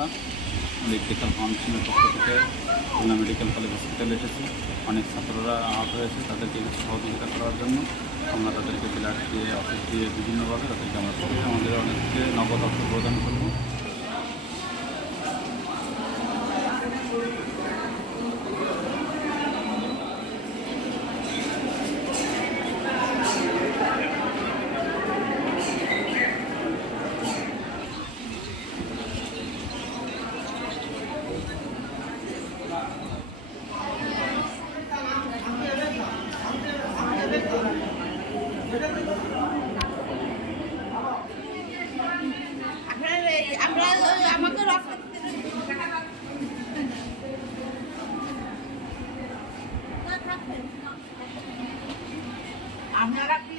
আমরা ইলেকট্রিক্যাল ফাউন্ডেশনের পক্ষ থেকে খুলনা মেডিকেল কলেজ হসপিটালে এসেছি। অনেক ছাত্ররা আহত হয়েছে, তাদেরকে কিছু সহযোগিতা করার জন্য আমরা তাদেরকে ব্লাড দিয়ে অফিস দিয়ে বিভিন্নভাবে তাদেরকে আমরা আমাদের অনেককে নগদ অর্থ প্রদান করব। আমাকে আপনারা কি